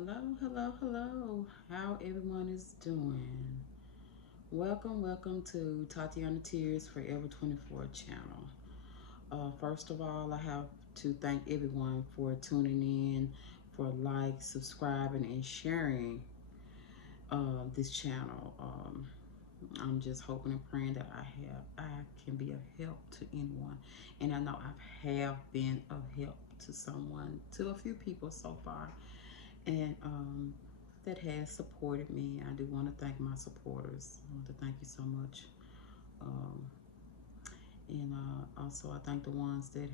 Hello. How everyone is doing? Welcome to Tatiana Tears Forever 24 channel. First of all, I have to thank everyone for tuning in, for subscribing, and sharing this channel. I'm just hoping and praying that I can be a help to anyone, and I know I have been of help to someone, to a few people so far, and that has supported me. I do want to thank my supporters. I want to thank you so much. Um, and also, I thank the ones that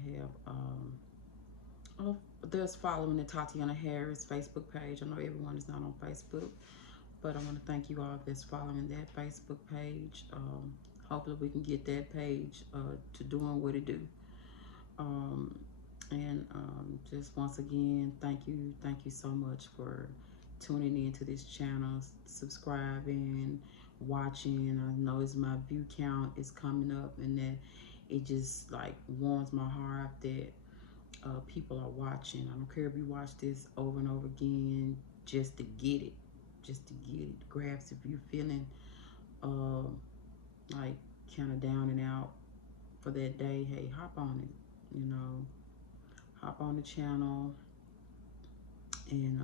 have, there's following the Tatiana Harris Facebook page. I know everyone is not on Facebook, but I want to thank you all that's following that Facebook page. Hopefully, we can get that page to doing what it do. And just once again, thank you so much for tuning into this channel, subscribing, watching. I know it's my view count is coming up, and that it just like warms my heart that people are watching. I don't care if you watch this over and over again just to get it, grabs if you're feeling uh, like kind of down and out for that day. Hey, hop on it, hop on the channel and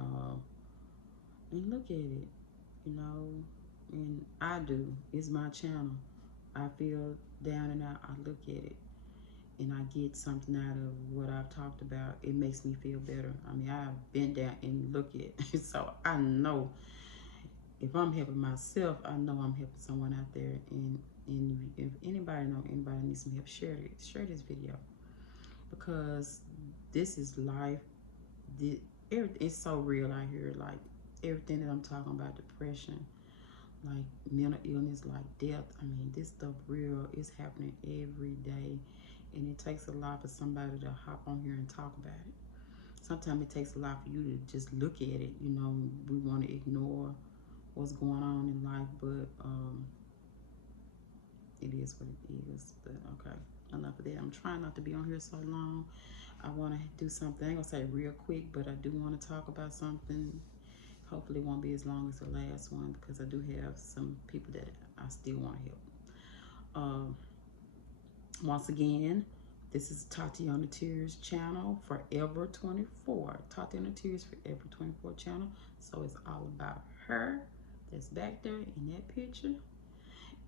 and look at it, you know. And I do. It's my channel. I feel down and out. I look at it and I get something out of what I've talked about. It makes me feel better. I mean, I've been down and look at it. So I know if I'm helping myself, I know I'm helping someone out there. And if anybody needs some help, share this video, because this is life. It's so real out here. Like everything that I'm talking about, depression, like mental illness, like death. I mean, this stuff real is happening every day, and it takes a lot for somebody to hop on here and talk about it. Sometimes it takes a lot for you to just look at it. You know, we want to ignore what's going on in life, but it is what it is. But okay, enough of that. I'm trying not to be on here so long. I want to do something. I ain't gonna say real quick, but I do want to talk about something. Hopefully it won't be as long as the last one, because I do have some people that I still want to help. Once again, this is Tatiana Tears channel, Forever 24. Tatiana Tears Forever 24 channel. So it's all about her that's back there in that picture.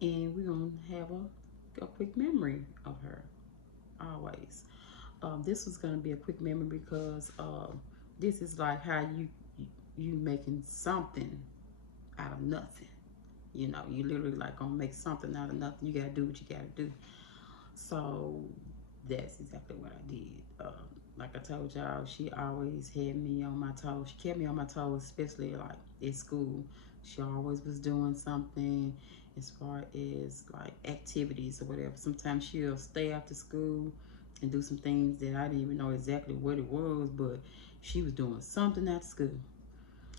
And we're going to have a quick memory of her, always. This was going to be a quick memory because this is like how you making something out of nothing. You know, you literally like gonna make something out of nothing. You gotta do what you gotta do. So that's exactly what I did. Like I told y'all, she always had me on my toes. She kept me on my toes, especially like at school. She always was doing something as far as like activities or whatever. Sometimes she'll stay after school and do some things that I didn't even know exactly what it was, but she was doing something after school.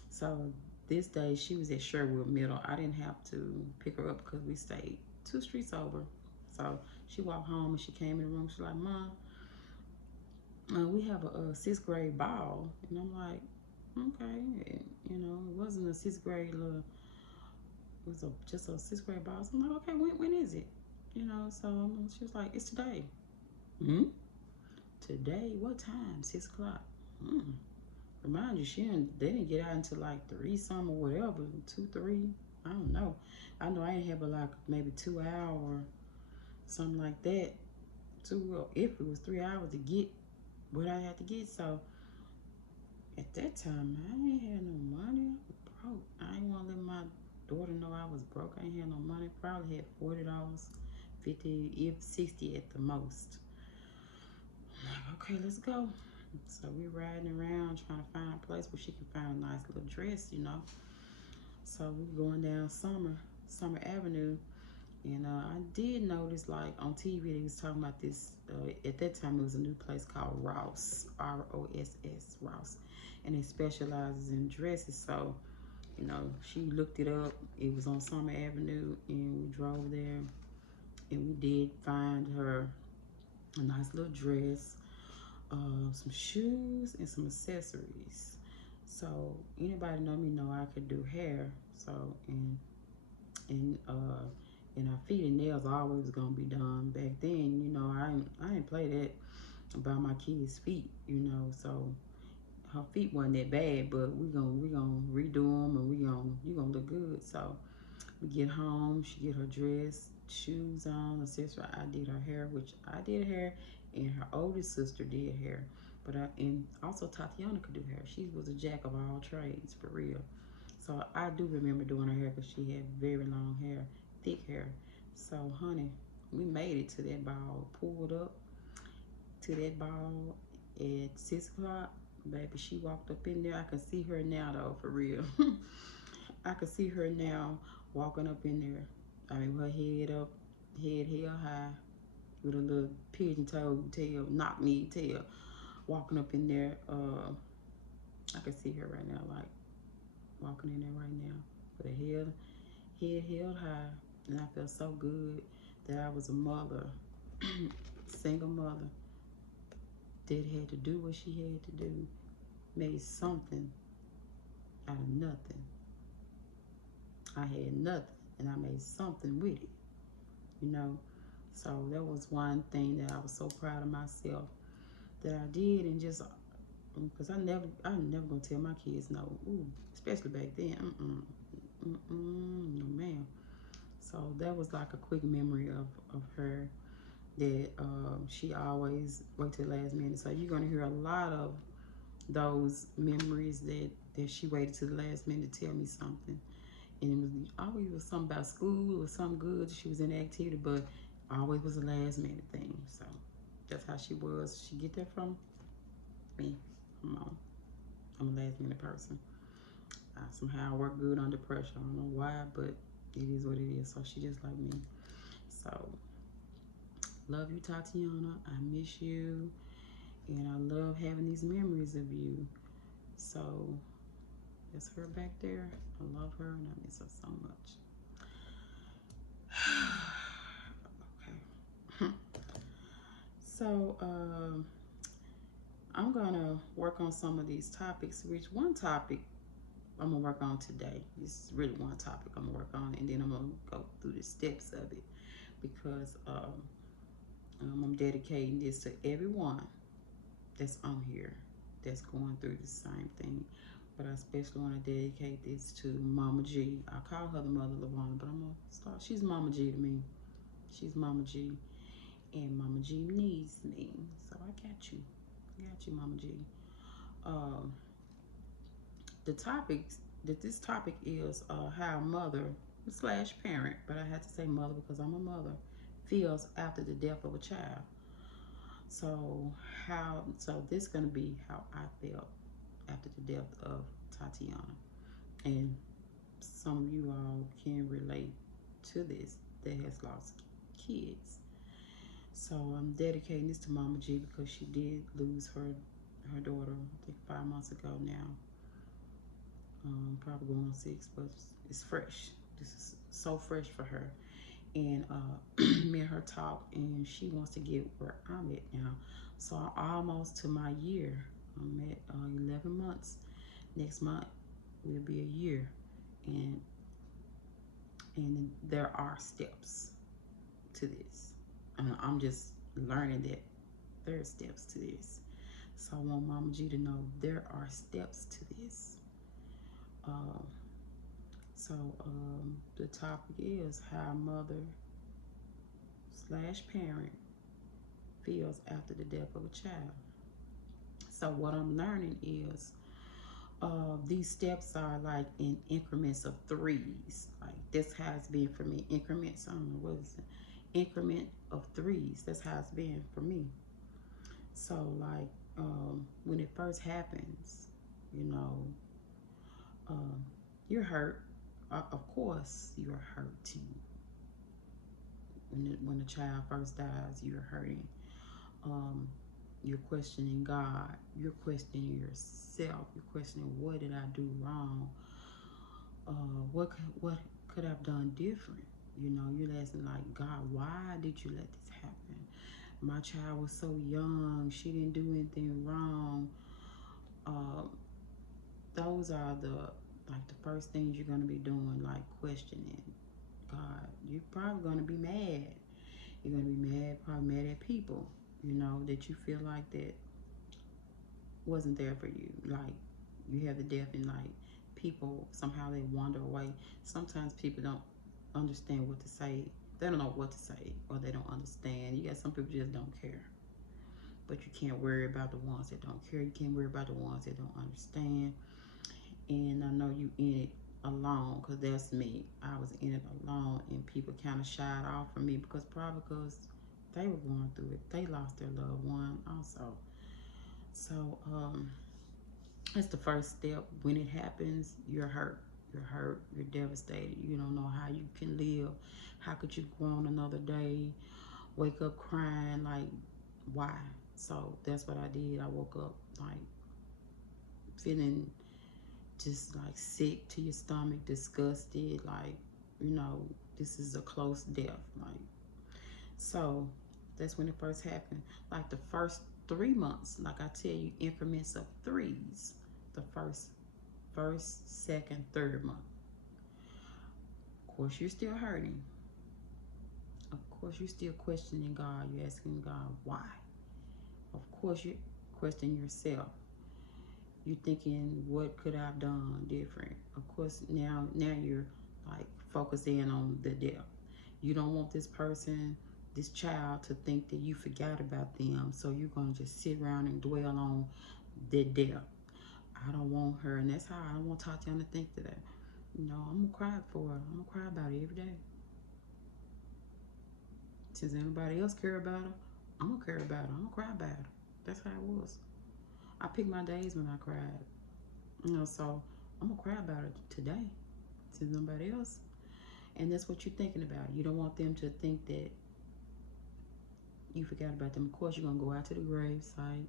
So this day she was at Sherwood Middle. I didn't have to pick her up because we stayed 2 streets over. So she walked home and she came in the room. She's like, Mom, we have a sixth grade ball. And I'm like, okay. You know, it wasn't a sixth grade, it was just a sixth grade ball. So I'm like, okay, when is it? You know, so she was like, it's today. Hmm? Today? What time? 6 o'clock. Hmm. Remind you, they didn't get out until like 3 something or whatever, 2, 3. I don't know. I know I ain't have but like maybe 2 hour, something like that. If it was 3 hours to get what I had to get. So at that time, I ain't had no money. I was broke. I ain't want to let my daughter know I was broke. I ain't had no money. Probably had $40, 50, if 60 at the most. I'm like, okay, let's go. So we riding around trying to find a place where she can find a nice little dress, you know. So we going down Summer Avenue, and I did notice like on TV they was talking about this. At that time, it was a new place called Ross, Ross, Ross, and it specializes in dresses. So you know, she looked it up. It was on Summer Avenue, and we drove there, and we did find her a nice little dress, some shoes, and some accessories. So anybody know me know I could do hair. So and our feet and nails always gonna be done. Back then, you know, I didn't play that about my kids' feet, you know. So her feet wasn't that bad, but we gonna redo them, and you gonna look good. So we get home, she get her dress, shoes on, etc. I did her hair, which I did hair, and her oldest sister did hair. But and also Tatiana could do hair. She was a jack of all trades for real. So I do remember doing her hair because she had very long hair, thick hair. So honey, we made it to that ball, pulled up to that ball at 6 o'clock. Baby, she walked up in there. I can see her now though, for real. I could see her now walking up in there. I mean, her head up, head held high, with a little pigeon toe tail, knock knee tail, walking up in there. I can see her right now, like walking in there right now, with her head held high, and I felt so good that I was a mother, single mother, that had to do what she had to do, made something out of nothing. I had nothing, and I made something with it, you know. So that was one thing that I was so proud of myself that I did, and just because I'm never gonna tell my kids no, ooh, especially back then. No ma'am. So that was like a quick memory of her, that she always wait till the last minute. So you're gonna hear a lot of those memories that she waited to the last minute to tell me something. And it was always was something about school or something good. She was in the activity, but always was a last minute thing. So that's how she was. She get that from me. I'm a last minute person. Somehow I work good under pressure. I don't know why, but it is what it is. So she just like me. So love you, Tatiana. I miss you, and I love having these memories of you. So that's her back there. I love her, and I miss her so much. Okay. So I'm gonna work on some of these topics. Which one topic I'm gonna work on today? This is really one topic I'm gonna work on, and then I'm gonna go through the steps of it, because I'm dedicating this to everyone that's on here that's going through the same thing. But I especially want to dedicate this to Mama G. I call her the mother Lavonna, but I'm gonna start. She's Mama G to me. She's Mama G, and Mama G needs me. So I got you. I got you, Mama G. Um, the topics that this topic is how a mother slash parent, but I have to say mother because I'm a mother, feels after the death of a child. So this gonna be how I felt after the death of Tatiana, and some of you all can relate to this that has lost kids. So I'm dedicating this to Mama G because she did lose her daughter, I think 5 months ago now. Probably going on 6, but it's fresh. This is so fresh for her. And me and her talk, and she wants to get where I'm at now. So I'm almost to my year. I'm at 11 months. Next month will be a year, and there are steps to this. I'm just learning that there are steps to this. So I want Mama G to know there are steps to this. So the topic is how a mother slash parent feels after the death of a child. So what I'm learning is these steps are like in increments of threes. Like that's how it's been for me. Increments, I don't know what is it. Increment of threes. That's how it's been for me. So like when it first happens, you know, you're hurt. Of course, you're hurting. When a child first dies, you're hurting. You're questioning God. You're questioning yourself. You're questioning, what did I do wrong? What could I've done different? You know, you're asking like, God, why did you let this happen? My child was so young. She didn't do anything wrong. those are the first things you're going to be doing, like questioning God. You're probably going to be mad. You're going to be mad, probably mad at people, you know, that you feel like that wasn't there for you. Like, you have the deaf, and like people somehow they wander away. Sometimes people don't understand what to say. They don't know what to say, or they don't understand. You got some people just don't care. But you can't worry about the ones that don't care. You can't worry about the ones that don't understand. And I know you in it alone, because that's me. I was in it alone, and people kind of shied off from me because they were going through it. They lost their loved one also. So that's the first step. When it happens, you're hurt. You're hurt. You're devastated. You don't know how you can live. How could you go on another day, wake up crying? Like, why? So that's what I did. I woke up like feeling just like sick to your stomach, disgusted, like, you know, this is a close death. Like, so that's when it first happened. Like the first 3 months, like I tell you, increments of threes. The first, second, third month. Of course, you're still hurting. Of course, you're still questioning God. You're asking God why. Of course, you question yourself. You're thinking, what could I have done different? Of course, now you're like focusing on the death. You don't want this person, this child, to think that you forgot about them. So you're gonna just sit around and dwell on the death. I don't want her, and that's how I don't want Tatiana to think that. You know, I'm gonna cry for her. I'm gonna cry about it every day. Since anybody else care about her, I'm gonna care about her. I'm gonna cry about her. That's how it was. I picked my days when I cried. You know, so I'm gonna cry about it today. Since nobody else. And that's what you're thinking about. You don't want them to think that you forgot about them. Of course, you're gonna go out to the gravesite.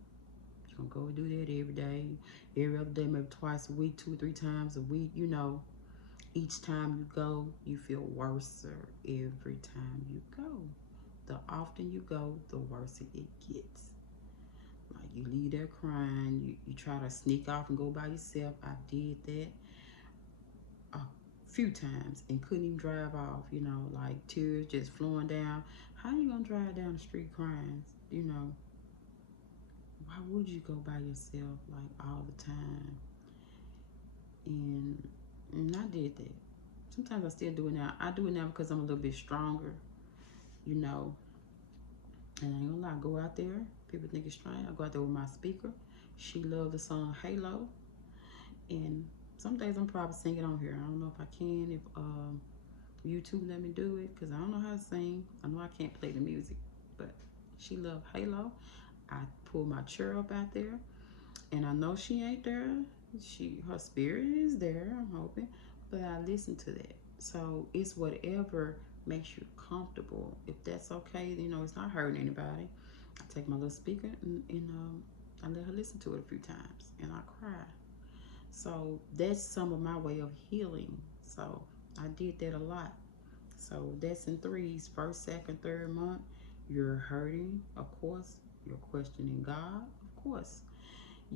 You're gonna go do that every day, every other day, maybe twice a week, 2 or 3 times a week. You know, each time you go, you feel worse every time you go. The often you go, the worse it gets. Like, you leave there crying. You try to sneak off and go by yourself. I did that a few times and couldn't even drive off, you know, like tears just flowing down. How you gonna drive down the street crying? You know, why would you go by yourself like all the time? And I did that. Sometimes I still do it now. I do it now because I'm a little bit stronger, you know. And I ain't gonna lie, I go out there. People think it's strange. I go out there with my speaker. She loved the song Halo. And some days I'm probably singing on here. I don't know if I can, if YouTube let me do it, because I don't know how to sing. I know I can't play the music, but she loved Halo. I pulled my chair up out there, and I know she ain't there. Her spirit is there, I'm hoping, but I listen to that. So it's whatever makes you comfortable. If that's okay, you know, it's not hurting anybody. I take my little speaker and I let her listen to it a few times, and I cry. So that's some of my way of healing. So I did that a lot. So that's in threes. First, second, third month, you're hurting, of course. You're questioning God, of course.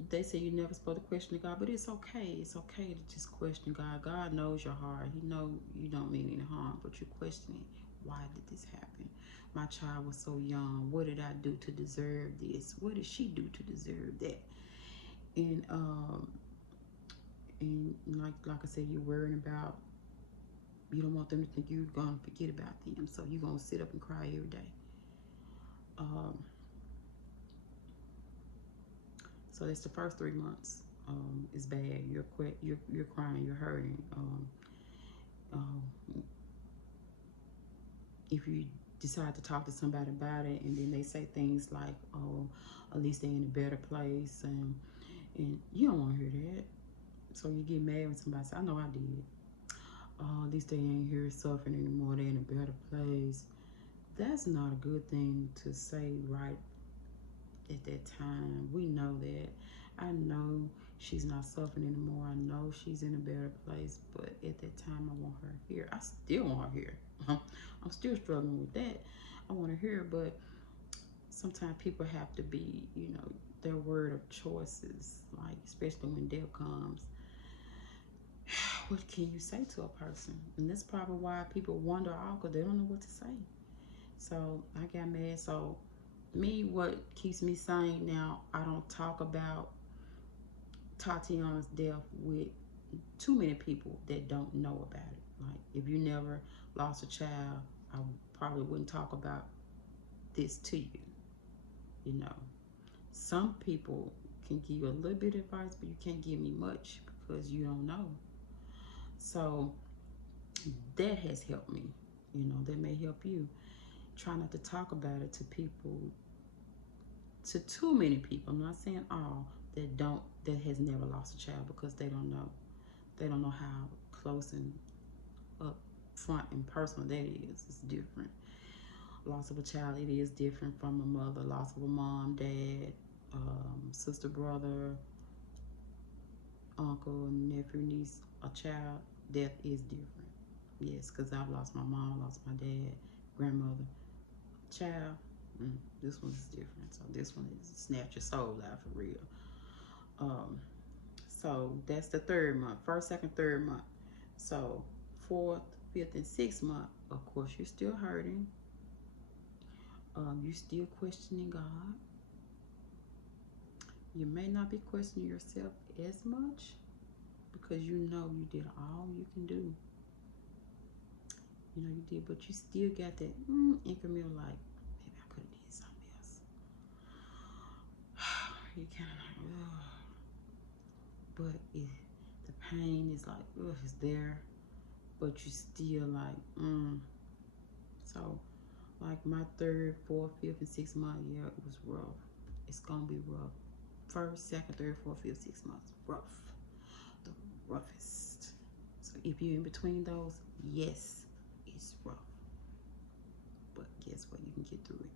They say you're never supposed to question God, but it's okay. It's okay to just question God. God knows your heart. He knows you don't mean any harm, but you're questioning, why did this happen? My child was so young. What did I do to deserve this? What did she do to deserve that? And like I said, you're worrying about, you don't want them to think you're gonna forget about them, so you're gonna sit up and cry every day. So that's the first 3 months. It's bad. You're crying. You're hurting. Um, if you decide to talk to somebody about it, and then they say things like, "Oh, at least they're in a better place," and you don't want to hear that. So you get mad when somebody says, "I know I did. Oh, at least they ain't here suffering anymore. They're in a better place." That's not a good thing to say right at that time. We know that. I know she's not suffering anymore. I know she's in a better place, but at that time, I want her here. I still want her here. I'm still struggling with that. I want her here, but sometimes people have to be, you know, their word of choices, like especially when death comes. What can you say to a person? And that's probably why people wander off, because they don't know what to say. So I got mad. So me, what keeps me sane now, I don't talk about Tatiana's death with too many people that don't know about it. Like, if you never lost a child, I probably wouldn't talk about this to you. You know, some people can give you a little bit of advice, but you can't give me much because you don't know. So that has helped me. You know, that may help you. Try not to talk about it to people, to too many people. I'm not saying all that has never lost a child, because they don't know. They don't know how close and up front and personal that is. It's different. Loss of a child, it is different from a mother. Loss of a mom, dad, sister, brother, uncle, nephew, niece, a child. Death is different. Yes, because I've lost my mom, lost my dad, grandmother, child. This one's different. So this one is snatch your soul out for real. So that's the third month. First, second, third month. So fourth, fifth, and sixth month, of course, you're still hurting. You're still questioning God. You may not be questioning yourself as much, because you know you did all you can do. You know you did, but you still got that incremental, like, maybe I could have did something else. You kind of like, ugh. But the pain is like, ugh, it's there, but you still like, So, like my third, fourth, fifth, and sixth month, yeah, it was rough. It's gonna be rough. First, second, third, fourth, fifth, 6 months, rough. The roughest. So if you're in between those, yes, it's rough. But guess what? You can get through it.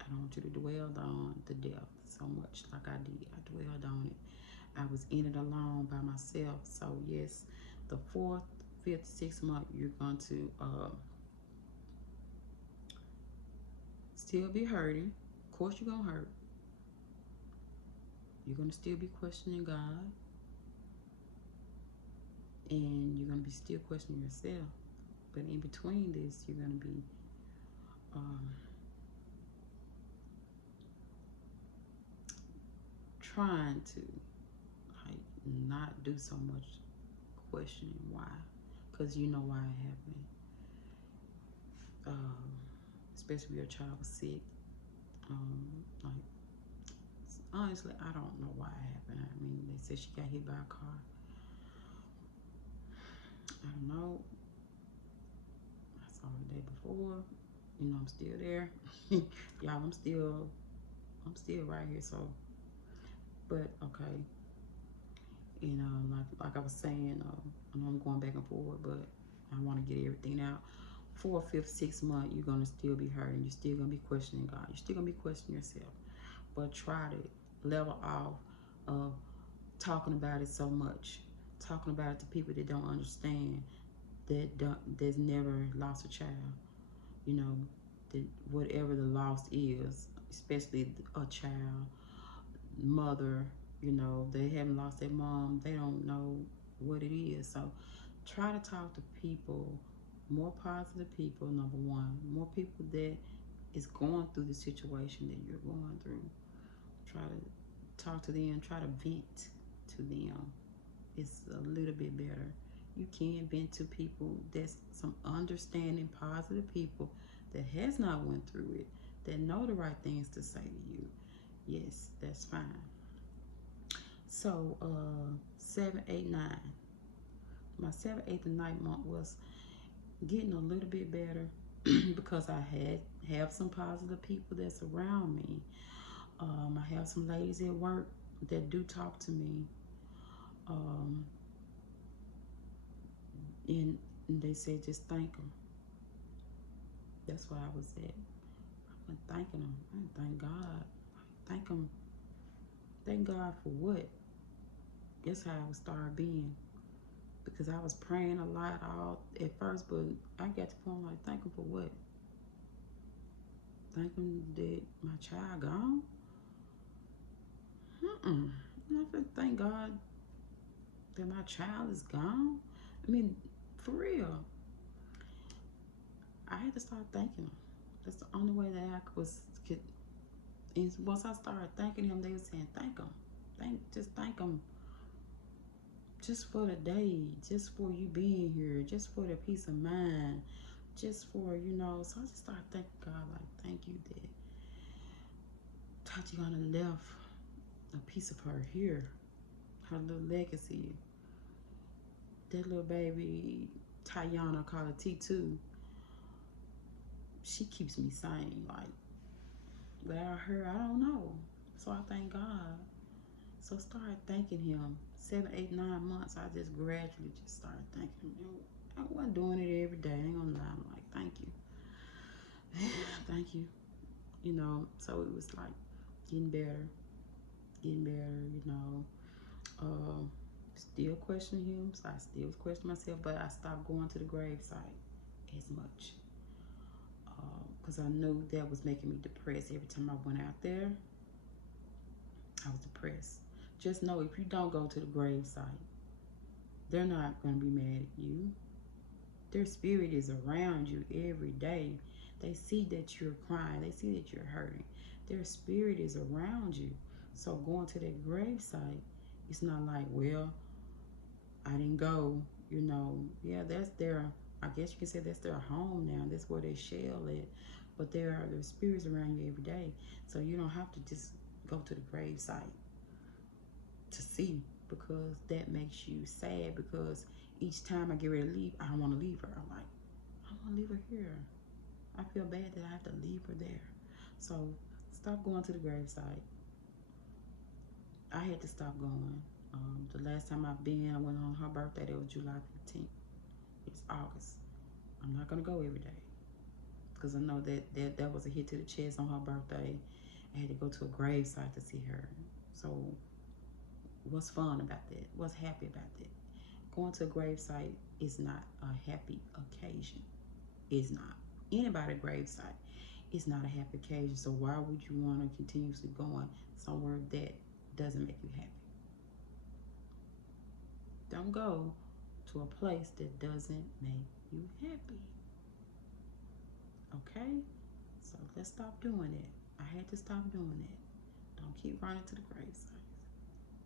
I don't want you to dwell on the death so much like I did. I dwelled on it. I was in it alone by myself. So yes, the fourth, fifth, sixth month, you're going to still be hurting. Of course, you're gonna hurt. You're gonna still be questioning God, and you're gonna be still questioning yourself. But in between this, you're gonna be trying to like not do so much questioning why, because you know why it happened. Especially if your child was sick. Like, honestly, I don't know why it happened. I mean, they said she got hit by a car. I don't know. I saw her the day before. You know, I'm still there. Y'all, I'm still right here. So, but okay. You know, like I was saying, I know I'm going back and forward, but I want to get everything out. Fourth, fifth, sixth month, you're gonna still be hurting. You're still gonna be questioning God. You're still gonna be questioning yourself. But try to level off of talking about it so much. Talking about it to people that don't understand, that's never lost a child. You know, that whatever the loss is, especially a child, mother, you know, they haven't lost their mom, they don't know what it is. So try to talk to people, more positive people, number one, more people that is going through the situation that you're going through. Try to talk to them, try to vent to them. It's a little bit better. You can vent to people that's some understanding, positive people that has not went through it, that know the right things to say to you. Yes, that's fine. So 7, 8, 9. My 7th, 8th, and 9th month was getting a little bit better because I have some positive people that's around me. I have some ladies at work that do talk to me. And they say just thank them. That's where I was at. I wasn't thanking them. I didn't thank God. Thank them. Thank God for what? That's how I would start being. Because I was praying a lot all at first, but I got to the point like, thank him for what? Thank him that my child gone? I'm not gonna thank God that my child is gone. I mean, for real. I had to start thanking him. That's the only way that I could. And once I started thanking him, they were saying, "Thank him, just thank him, just for the day, just for you being here, just for the peace of mind, just for So I just started thanking God, like, thank you that Tatiana left a piece of her here, her little legacy. That little baby, Tayana, call her T2. She keeps me sane. Like, without her, I don't know. So I thank God. So I started thanking him. 7, 8, 9 months, I just gradually just started thanking him. I wasn't doing it every day. I ain't gonna lie. I'm like, thank you. Thank you. So it was like getting better, Still questioning him. So I still was questioning myself, but I stopped going to the gravesite as much. Because I knew that was making me depressed. Every time I went out there, I was depressed. Just know, if you don't go to the gravesite, they're not going to be mad at you. Their spirit is around you every day. They see that you're crying. They see that you're hurting. Their spirit is around you. So going to that gravesite, it's not like, well, I didn't go. Yeah, that's their, I guess you can say that's their home now. That's where they shell at. But there are their spirits around you every day. So you don't have to just go to the gravesite to see, because that makes you sad. Because each time I get ready to leave, I don't want to leave her. I'm like, I want to leave her here. I feel bad that I have to leave her there. So stop going to the gravesite. I had to stop going. The last time I've been, I went on her birthday. That was July 15th. It's August. I'm not gonna go every day because I know that was a hit to the chest on her birthday. I had to go to a gravesite to see her. So what's fun about that? What's happy about that? Going to a gravesite is not a happy occasion. It's not. Anybody gravesite is not a happy occasion. So why would you want to continuously going somewhere that doesn't make you happy? Don't go to a place that doesn't make you happy. Okay? So let's stop doing it. I had to stop doing it. Don't keep running to the gravesite.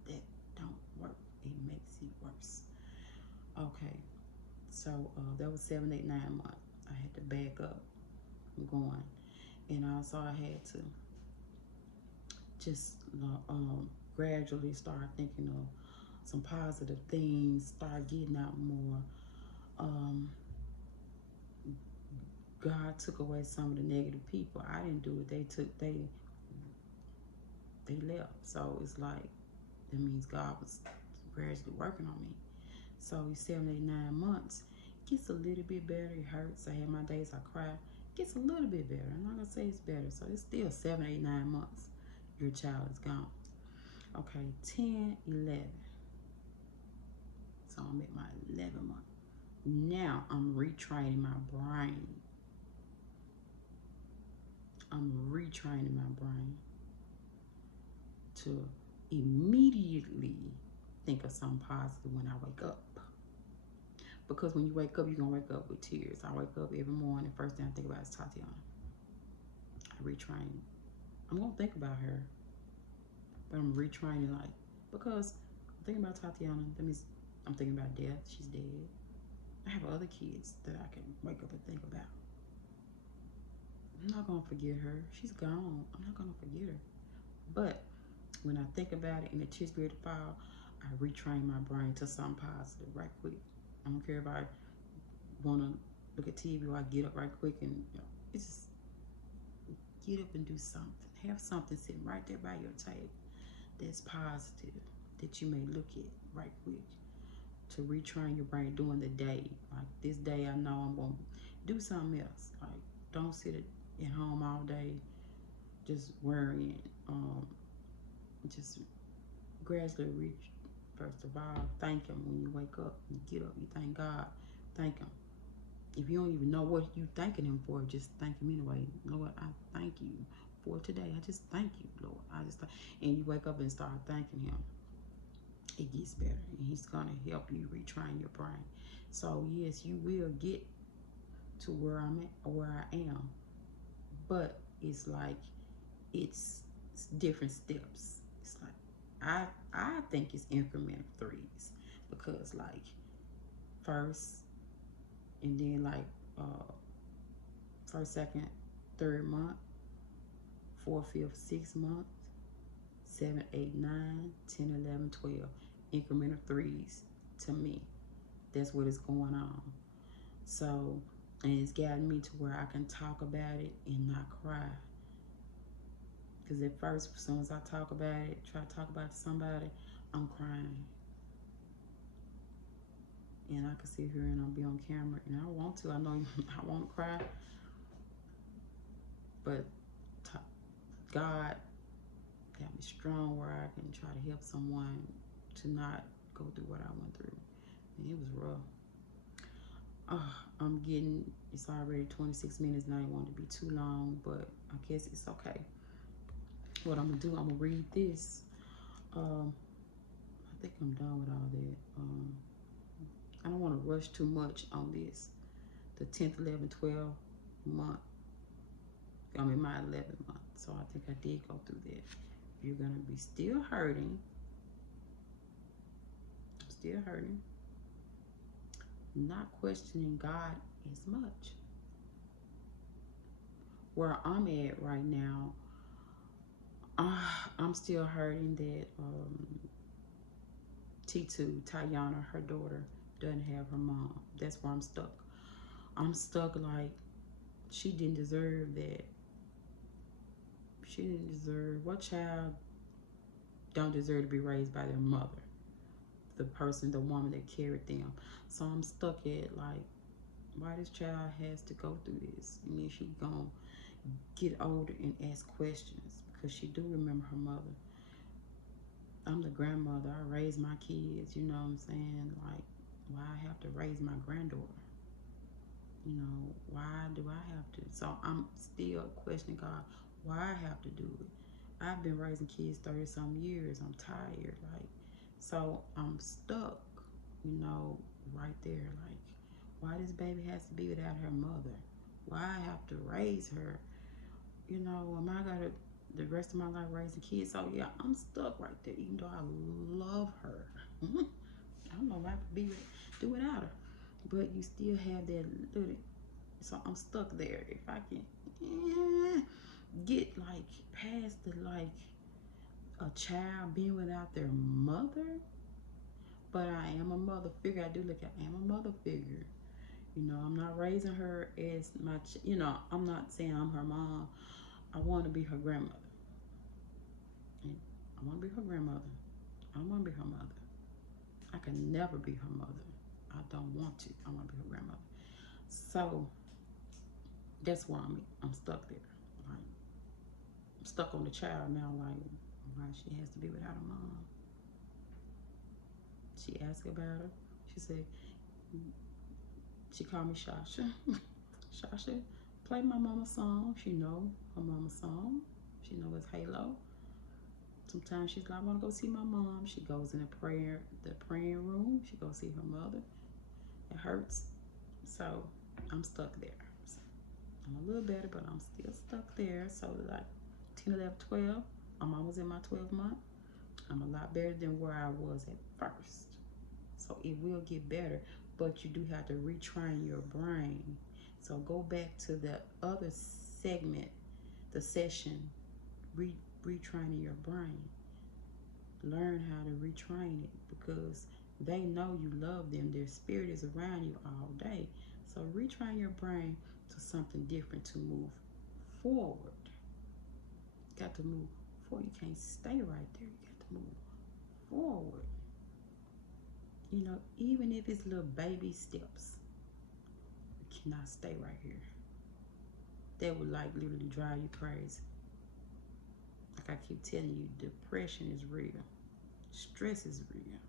That don't work. It makes it worse. Okay. So that was 7, 8, 9 months. I had to back up from going. And also I had to just gradually start thinking of some positive things, start getting out more. God took away some of the negative people. I didn't do it. They left. So it's like, that means God was gradually working on me. So 7, 8, 9 months, gets a little bit better. It hurts. I have my days I cry. Gets a little bit better. I'm not gonna say it's better. So it's still 7, 8, 9 months. Your child is gone. Okay, 10, 11. So I'm at my 11th month. Now I'm retraining my brain. I'm retraining my brain to immediately think of something positive when I wake up. Because when you wake up, you're going to wake up with tears. I wake up every morning, first thing I think about is Tatiana. I retrain. I'm going to think about her, but I'm retraining, like, because I'm thinking about Tatiana, that means I'm thinking about death. She's dead. I have other kids that I can wake up and think about. I'm not going to forget her. She's gone. I'm not going to forget her. But when I think about it and the tears begin to fall, I retrain my brain to something positive right quick. I don't care if I want to look at TV or I get up right quick and it's just get up and do something. Have something sitting right there by your table that's positive that you may look at right quick to retrain your brain during the day. Like this day, I know I'm going to do something else. Like don't sit at home all day just worrying. Just gradually reach. First of all, thank him when you wake up. You get up, you thank God. Thank him. If you don't even know what you thanking him for, just thank him anyway. Lord, I thank you for today. I just thank you, Lord. And you wake up and start thanking him. It gets better, and he's going to help you retrain your brain. So yes, you will get to where I'm at, or where I am, but it's like it's different steps. It's like I think it's increment of threes, because like first, and then like first, second, third month, fourth, fifth, sixth month, 7, 8, 9, 10, 11, 12. Increment of threes to me. That's what is going on. So, and it's gotten me to where I can talk about it and not cry. Because at first, as soon as I talk about it, try to talk about it to somebody, I'm crying. And I can sit here and I'll be on camera, and I want to. I know I want to cry. But God got me strong where I can try to help someone to not go through what I went through. And it was rough. It's already 26 minutes now. I want it to be too long, but I guess it's okay. What I'm going to do, I'm going to read this. I think I'm done with all that. I don't want to rush too much on this. The 10th, 11th, 12th month. I'm in my 11th month, so I think I did go through that. You're going to be still hurting. I'm still hurting. Not questioning God as much. Where I'm at right now, I'm still hurting that T2, Tayana, her daughter, doesn't have her mom. That's where I'm stuck. I'm stuck like she didn't deserve that. She didn't deserve, what child don't deserve to be raised by their mother? The person, the woman that carried them. So I'm stuck at like, why this child has to go through this? And then she gonna get older and ask questions, because she do remember her mother. I'm the grandmother. I raise my kids, you know what I'm saying? Like, why I have to raise my granddaughter? You know, why do I have to? So I'm still questioning God, why I have to do it. I've been raising kids 30-some years. I'm tired. Like, so I'm stuck, you know, right there. Like, why this baby has to be without her mother? Why I have to raise her? You know, am I gonna the rest of my life raising kids? So yeah, I'm stuck right there, even though I love her. I don't know if I could do without her, but you still have that little. So I'm stuck there. If I can get like past the like a child being without their mother, but I am a mother figure. I do look at. I am a mother figure. You know, I'm not raising her as much. You know, I'm not saying I'm her mom. I want to be her grandmother. And I want to be her grandmother. I don't want to be her mother. I can never be her mother. I don't want to. I want to be her grandmother. So that's why I'm stuck there. Like, I'm stuck on the child now. Like, why she has to be without her mom. She asked about her. She said, she called me Shasha. Shasha, play my mama's song. She know her mama's song. She know it's Halo. Sometimes she's like, I want to go see my mom. She goes in the praying room. She goes see her mother. It hurts. So I'm stuck there. So I'm a little better, but I'm still stuck there. So like 10, 11, 12, I'm almost in my 12th month. I'm a lot better than where I was at first. So it will get better, but you do have to retrain your brain. So go back to the other segment, the session, retraining your brain. Learn how to retrain it, because they know you love them. Their spirit is around you all day. So retrain your brain to something different to move forward. You got to move forward. You can't stay right there. You got to move forward. You know, even if it's little baby steps, you cannot stay right here. That would like literally drive you crazy. Like I keep telling you, depression is real. Stress is real.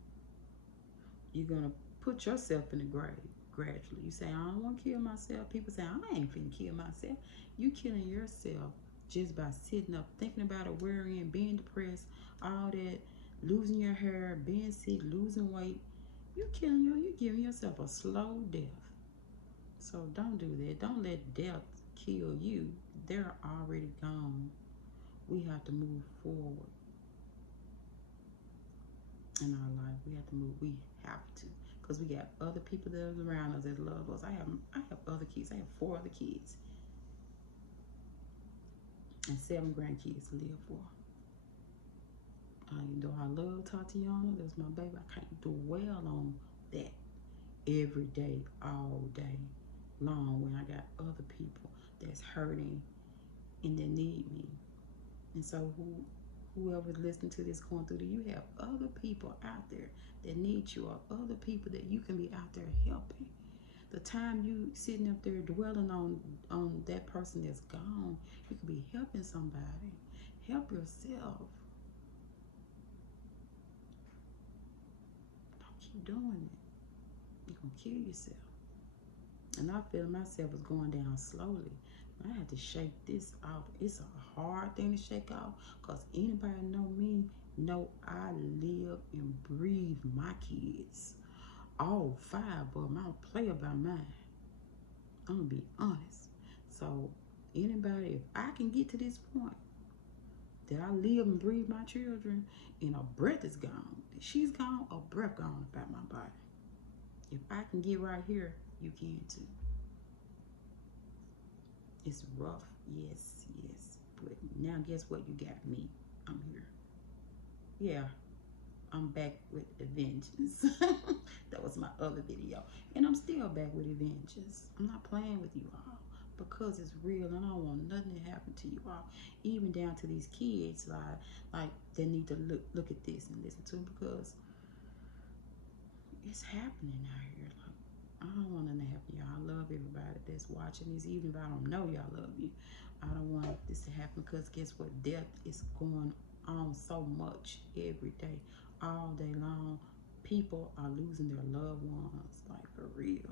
You're gonna put yourself in the grave gradually. You say, I don't want to kill myself. People say, I ain't finna kill myself. You killing yourself just by sitting up, thinking about it, worrying, being depressed, all that, losing your hair, being sick, losing weight. You're giving yourself a slow death. So don't do that. Don't let death kill you. They're already gone. We have to move forward in our life. We have to move. We have to, because we got other people that are around us that love us. I have other kids. I have 4 other kids and 7 grandkids to live for. You know, I love Tatiana. That's my baby. I can't dwell on that every day, all day long, when I got other people that's hurting and that need me. And so whoever's listening to this, going through you have other people out there that need you, or other people that you can be out there helping. The time you sitting up there dwelling on that person that's gone, you could be helping somebody. Help yourself. Don't keep doing it. You're gonna kill yourself. And I feel myself was going down slowly. I had to shake this off. It's a hard thing to shake off, because anybody know me know I live and breathe my kids. All 5 of them. I don't play about mine. I'm gonna be honest. So anybody, if I can get to this point that I live and breathe my children and a breath is gone, she's gone, a breath gone about my body. If I can get right here, you can too. It's rough, yes, but now guess what? You got me. I'm here. Yeah, I'm back with A Vengeance. That was my other video, and I'm still back with A Vengeance. I'm not playing with you all, because it's real, and I don't want nothing to happen to you all, even down to these kids. Like they need to look at this and listen to it, because it's happening out here. Like, I don't want nothing to happen, y'all. I love everybody that's watching this, even if I don't know y'all love you. I don't want this to happen, because guess what? Death is going on so much every day, all day long. People are losing their loved ones, like for real.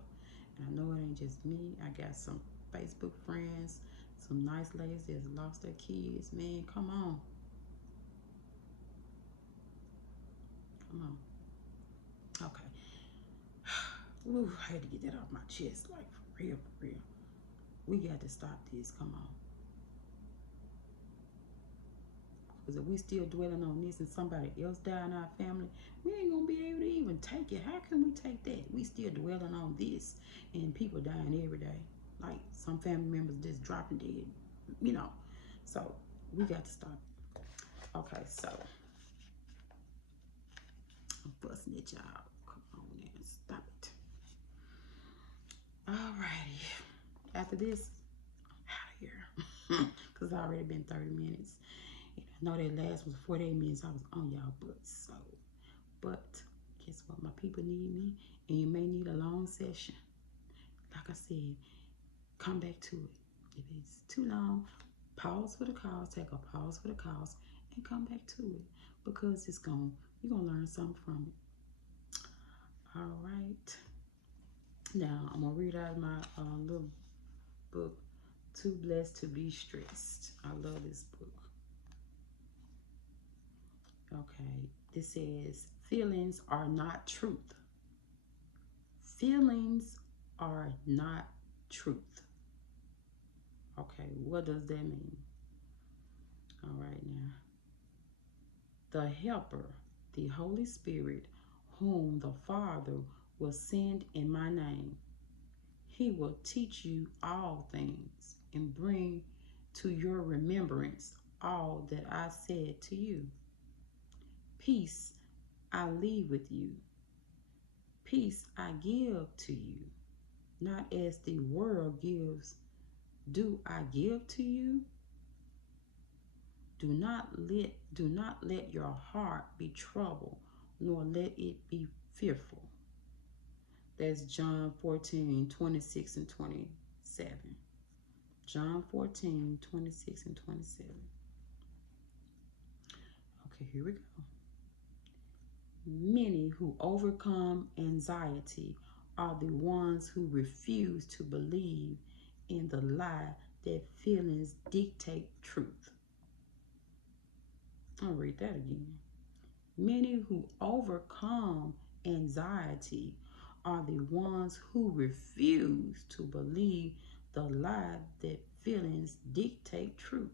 And I know it ain't just me. I got some Facebook friends, some nice ladies that's lost their kids. Man, come on. Come on. Okay. Ooh, I had to get that off my chest, like for real, for real. We got to stop this. Come on. Because if we still dwelling on this and somebody else die in our family, we ain't gonna be able to even take it. How can we take that? We still dwelling on this, and people dying every day. Like some family members just dropping dead, you know. So we got to stop. Okay, so I'm busting at y'all. Come on now, stop it. Alrighty. After this, I'm out of here. Because it's already been 30 minutes. And I know that last was 48 minutes. I was on y'all butts. So, but guess what? My people need me, and you may need a long session. Like I said, come back to it. If it's too long, pause for the cause, take a pause for the cause, and come back to it, because you're gonna learn something from it. All right. Now I'm gonna read out my little book, Too Blessed to Be Stressed. I love this book. Okay, this says, feelings are not truth. Feelings are not truth. Okay, what does that mean? All right, now. The Helper, the Holy Spirit, whom the Father will send in my name, he will teach you all things and bring to your remembrance all that I said to you. Peace I leave with you. Peace I give to you. Not as the world gives, do I give to you. Do not let your heart be troubled, nor let it be fearful. That's John 14:26 and 27. John 14:26 and 27. Okay, here we go. Many who overcome anxiety are the ones who refuse to believe in the lie that feelings dictate truth. I'll read that again. Many who overcome anxiety are the ones who refuse to believe the lie that feelings dictate truth.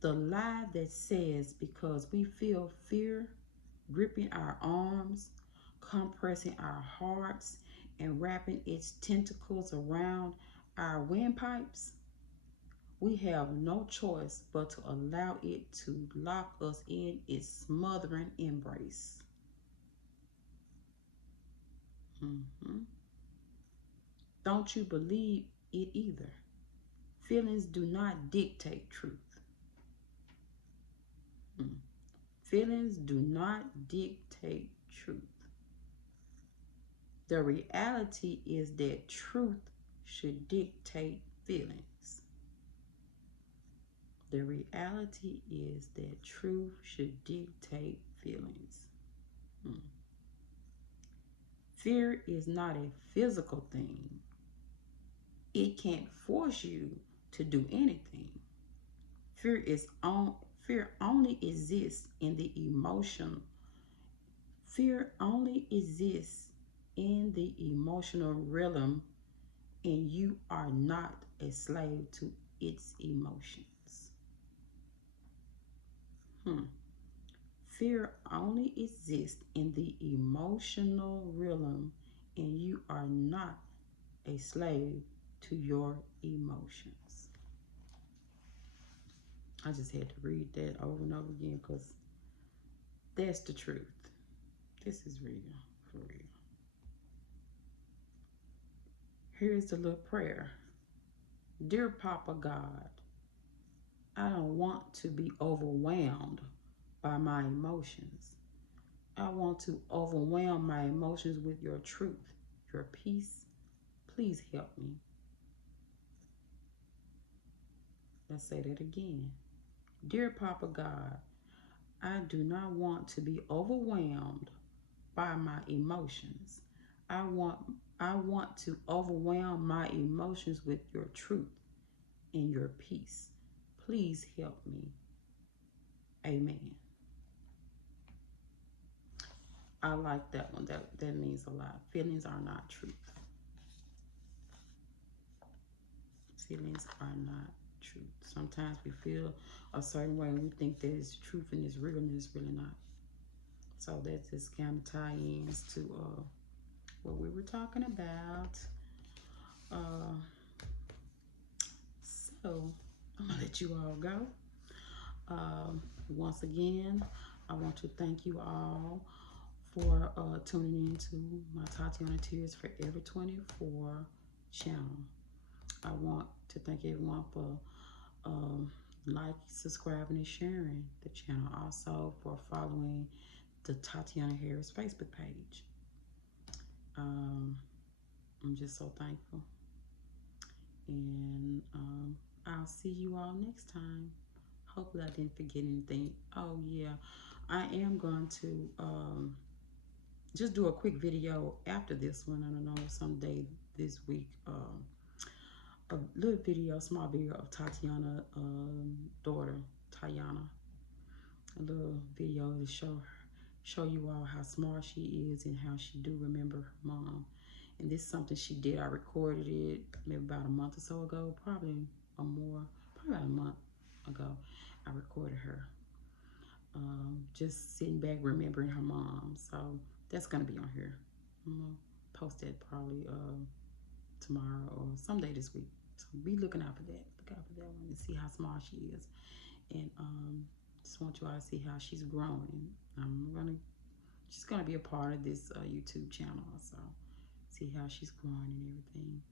The lie that says because we feel fear gripping our arms, compressing our hearts, and wrapping its tentacles around our windpipes, we have no choice but to allow it to lock us in its smothering embrace. Don't you believe it either. Feelings do not dictate truth. Feelings do not dictate truth. The reality is that truth should dictate feelings. The reality is that truth should dictate feelings. Fear is not a physical thing. It can't force you to do anything. Fear only exists in the emotion. Fear only exists in the emotional realm, and you are not a slave to its emotions. Fear only exists in the emotional realm, and you are not a slave to your emotions. I just had to read that over and over again because that's the truth. This is real, for real. Here's the little prayer. Dear Papa God, I don't want to be overwhelmed by my emotions. I want to overwhelm my emotions with your truth, your peace. Please help me. Let's say that again. Dear Papa God, I do not want to be overwhelmed by my emotions. I want to overwhelm my emotions with your truth and your peace. Please help me. Amen. I like that one. That means a lot. Feelings are not truth. Feelings are not truth. Sometimes we feel a certain way and we think that it's truth and it's real and it's really not. So that just kind of ties ins to what we were talking about. So I'm gonna let you all go. Once again, I want to thank you all for tuning in to my Tatiana Tears Forever 24 channel. I want to thank everyone for like, subscribing, and sharing the channel. Also for following the Tatiana Harris Facebook page. I'm just so thankful. And I'll see you all next time. Hopefully I didn't forget anything. Oh yeah, I am going to just do a quick video after this one. I don't know, someday this week. A little video, small video of Tatiana daughter, Tayana. A little video to show you all how smart she is and how she do remember her mom. And this is something she did. I recorded it maybe about a month or so ago, probably about a month ago. I recorded her just sitting back remembering her mom. So that's gonna be on here. I'm gonna post that probably tomorrow or someday this week. So be looking out for that. Look out for that one and see how smart she is. And just want you all to see how she's growing. She's gonna be a part of this YouTube channel. So see how she's growing and everything.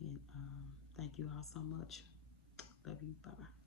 And thank you all so much. Love you. Bye bye.